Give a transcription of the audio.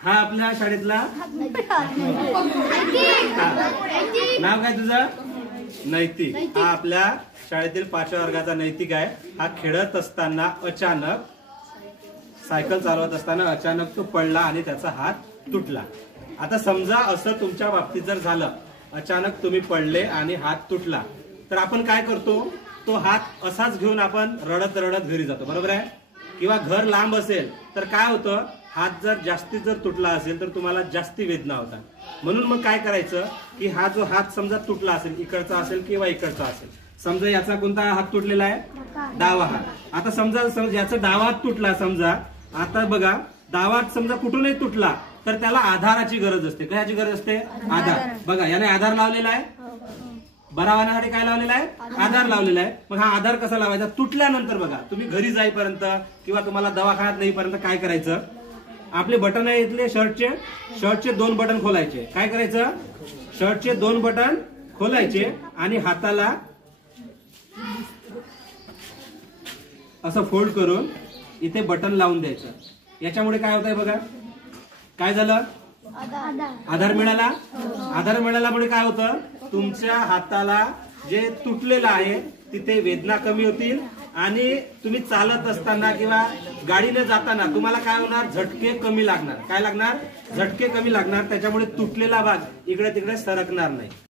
हा आपल्या शाळेतला नाव काय तुझं? नैतिक. हा आपल्या शाळेतील 5व्या वर्गाचा नैतिक आहे. हा खेळत असताना अचानक सायकल चालवत असताना अचानक तो पडला आणि त्याचा हात तुटला. आता समजा असं तुमच्या बाबतीत जर झालं, अचानक तुम्ही पडले आणि हात तुटला, तर आपण काय करतो? तो हात असाच घेऊन आपण रडत रडत घरी जातो, बरोबर आहे? किंवा घर लांब असेल तर काय होतं, हात जर जास्तीत जर तुटला असेल तर तुम्हाला जास्ती वेदना होतात. म्हणून मग काय करायचं की हा जो हात समजा तुटला असेल, इकडचा असेल किंवा इकडचा असेल, समजा याचा कोणता हात तुटलेला आहे? डावा हात. आता समजा याचा डावा हात तुटला, समजा आता बघा डावा हात समजा कुठूनही तुटला तर त्याला आधाराची गरज असते. कशाची गरज असते? आधार. बघा याने आधार लावलेला आहे, बरा होण्यासाठी काय लावलेला आहे? आधार लावलेला आहे. मग हा आधार कसा लावायचा? तुटल्यानंतर बघा तुम्ही घरी जाईपर्यंत किंवा तुम्हाला दवाखान्यात नेईपर्यंत काय करायचं? आपले बटन आहे इथले शर्टचे 2 बटन खोलायचे. काय करायचं? शर्टचे 2 बटन खोलायचे आणि हाताला असं फोल्ड करून इथे बटन लावून द्यायचं. याच्यामुळे काय होतंय बघा, काय झालं? आधार मिळाला. आधार मिळाल्यामुळे काय होतं? तुमच्या हाताला जे तुटलेलं आहे तिथे वेदना कमी होतील आणि तुम्ही चालत असताना किंवा गाडीने जाताना तुम्हाला काय होणार? झटके कमी लागणार. काय लागणार? झटके कमी लागणार. त्याच्यामुळे तुटलेला भाग इकडे तिकडे सरकणार नाही.